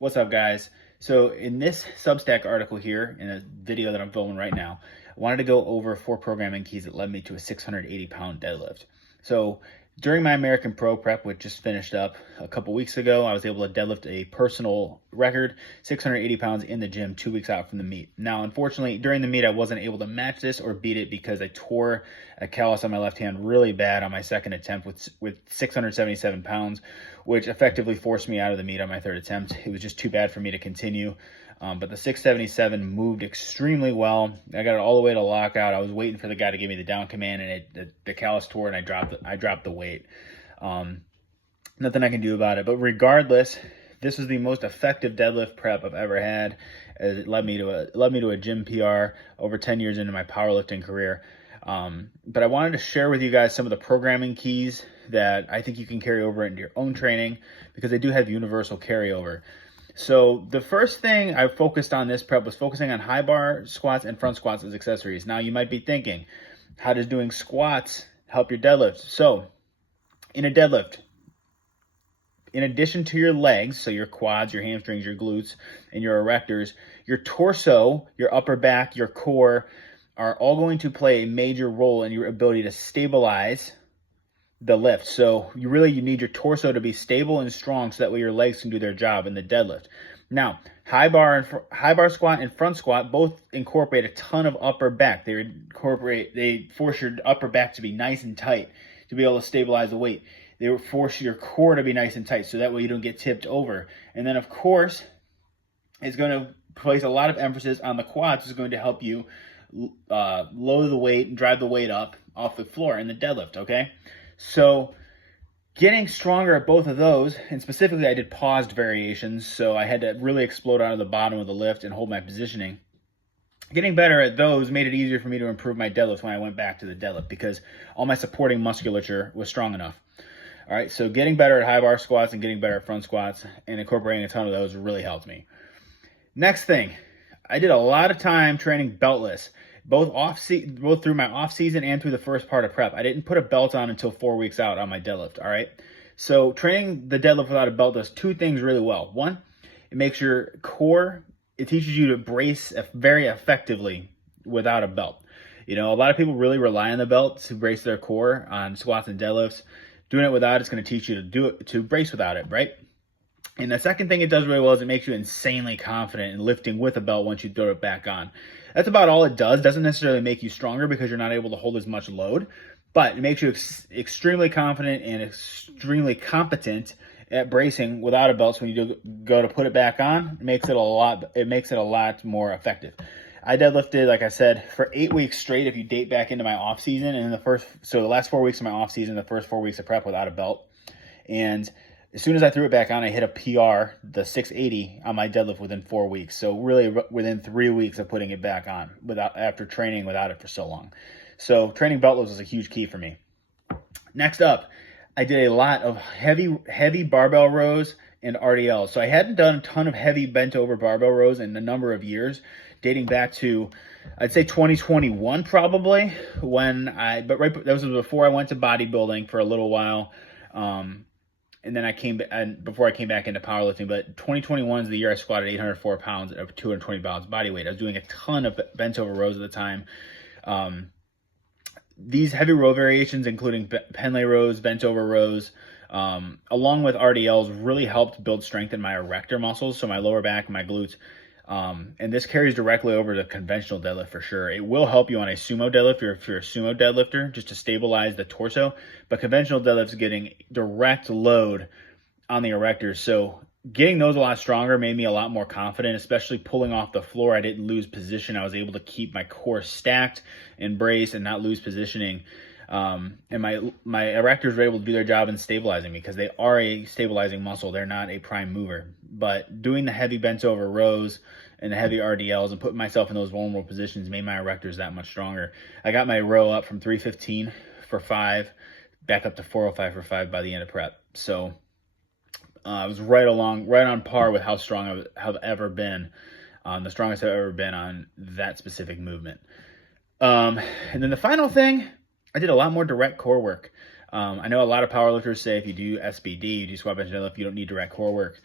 What's up, guys? So in this Substack article here, in a video that I'm filming right now, I wanted to go over 4 programming keys that led me to a 680-pound deadlift. So during my American Pro Prep, which just finished up a couple weeks ago, I was able to deadlift a personal record, 680 pounds in the gym 2 weeks out from the meet. Now, unfortunately, during the meet, I wasn't able to match this or beat it because I tore a callus on my left hand really bad on my second attempt with 677 pounds, which effectively forced me out of the meet on my third attempt. It was just too bad for me to continue. But the 677 moved extremely well. I got it all the way to lockout. I was waiting for the guy to give me the down command, and the callus tore, and I dropped the weight. Nothing I can do about it. But regardless, this was the most effective deadlift prep I've ever had. As it led me to a gym PR over 10 years into my powerlifting career. But I wanted to share with you guys some of the programming keys that I think you can carry over into your own training, because they do have universal carryover. So the first thing I focused on this prep was focusing on high bar squats and front squats as accessories. Now you might be thinking, how does doing squats help your deadlift? So in a deadlift, in addition to your legs, so your quads, your hamstrings, your glutes, and your erectors, your torso, your upper back, your core are all going to play a major role in your ability to stabilize the lift. So you need your torso to be stable and strong, so that way your legs can do their job in the deadlift. Now, high bar squat and front squat both incorporate a ton of upper back. They force your upper back to be nice and tight to be able to stabilize the weight. They force your core to be nice and tight, so that way you don't get tipped over. And then, of course, it's going to place a lot of emphasis on the quads. Is going to help you lower the weight and drive the weight up off the floor in the deadlift, okay? So getting stronger at both of those, and specifically I did paused variations, so I had to really explode out of the bottom of the lift and hold my positioning. Getting better at those made it easier for me to improve my deadlift when I went back to the deadlift, because all my supporting musculature was strong enough. All right, so getting better at high bar squats and getting better at front squats and incorporating a ton of those really helped me. Next thing, I did a lot of time training beltless, both through my off season and through the first part of prep. I didn't put a belt on until 4 weeks out on my deadlift. All right, so training the deadlift without a belt does two things really well. One, it makes your core, it teaches you to brace very effectively without a belt. You know, a lot of people really rely on the belt to brace their core on squats and deadlifts. Doing it without it's going to teach you to brace without it, right? And the second thing it does really well is it makes you insanely confident in lifting with a belt once you throw it back on. That's about all it does. Doesn't necessarily make you stronger because you're not able to hold as much load, but it makes you extremely confident and extremely competent at bracing without a belt. So when you go to put it back on, it makes it a lot more effective. I deadlifted, like I said, for 8 weeks straight if you date back into my off season, and the last 4 weeks of my off season, the first 4 weeks of prep without a belt. And as soon as I threw it back on, I hit a PR, the 680 on my deadlift within 4 weeks. So really within 3 weeks of putting it back on after training without it for so long. So training beltless was a huge key for me. Next up, I did a lot of heavy barbell rows and RDLs. So I hadn't done a ton of heavy bent over barbell rows in a number of years, dating back to, I'd say 2021 probably, that was before I went to bodybuilding for a little while. And then before I came back into powerlifting, but 2021 is the year I squatted 804 pounds of 220 pounds body weight. I was doing a ton of bent over rows at the time. These heavy row variations, including Pendlay rows, bent over rows, along with RDLs, really helped build strength in my erector muscles, so my lower back and my glutes. And this carries directly over to conventional deadlift for sure. It will help you on a sumo deadlift if you're a sumo deadlifter, just to stabilize the torso. But conventional deadlift's getting direct load on the erectors. So getting those a lot stronger made me a lot more confident, especially pulling off the floor. I didn't lose position. I was able to keep my core stacked and braced and not lose positioning. And my erectors were able to do their job in stabilizing me, because they are a stabilizing muscle. They're not a prime mover. But doing the heavy bent over rows and the heavy RDLs and putting myself in those vulnerable positions made my erectors that much stronger. I got my row up from 315 for 5 back up to 405 for 5 by the end of prep. So I was right on par with how strong I have ever been, the strongest I've ever been on that specific movement. And then the final thing, I did a lot more direct core work. I know a lot of powerlifters say if you do SBD, you do squat bench deadlift, you don't need direct core work.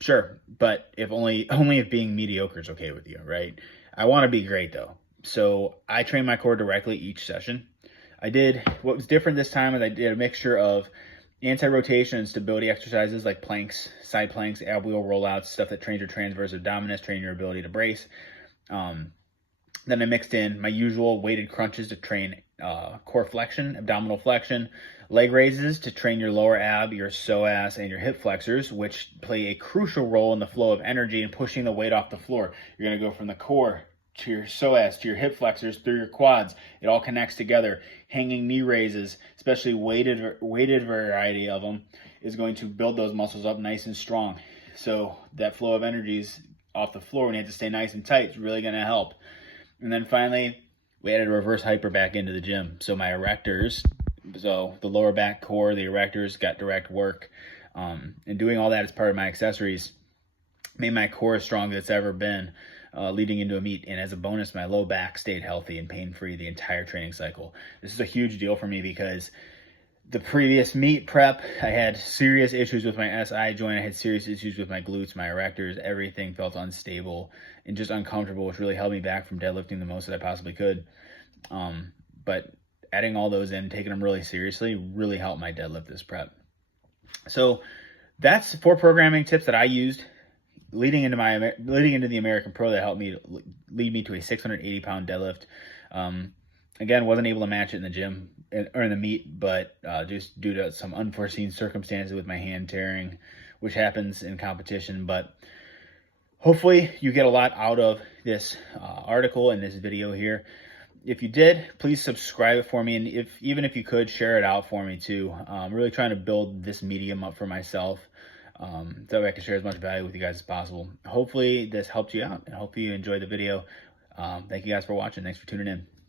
Sure, but if only if being mediocre is okay with you, right? I want to be great though. So I train my core directly each session. What was different this time is I did a mixture of anti-rotation and stability exercises like planks, side planks, ab wheel rollouts, stuff that trains your transverse abdominis, train your ability to brace. Then I mixed in my usual weighted crunches to train core flexion, abdominal flexion, leg raises to train your lower ab, your psoas, and your hip flexors, which play a crucial role in the flow of energy and pushing the weight off the floor. You're going to go from the core to your psoas, to your hip flexors, through your quads. It all connects together. Hanging knee raises, especially weighted variety of them, is going to build those muscles up nice and strong. So that flow of energies off the floor when you have to stay nice and tight is really going to help. And then finally, we added a reverse hyper back into the gym. So my erectors, so the lower back core, the erectors got direct work. And doing all that as part of my accessories made my core as strong as it's ever been leading into a meet. And as a bonus, my low back stayed healthy and pain-free the entire training cycle. This is a huge deal for me because the previous meet prep, I had serious issues with my SI joint. I had serious issues with my glutes, my erectors. Everything felt unstable and just uncomfortable, which really held me back from deadlifting the most that I possibly could. But adding all those in, taking them really seriously, really helped my deadlift this prep. So that's 4 programming tips that I used leading into the American Pro that helped me lead me to a 680-pound deadlift. Again, wasn't able to match it in the gym or in the meet, but just due to some unforeseen circumstances with my hand tearing, which happens in competition. But hopefully you get a lot out of this article and this video here. If you did, please subscribe it for me, and even if you could, share it out for me too. I'm really trying to build this medium up for myself, so I can share as much value with you guys as possible. Hopefully this helped you out, and hopefully you enjoyed the video. Thank you guys for watching. Thanks for tuning in.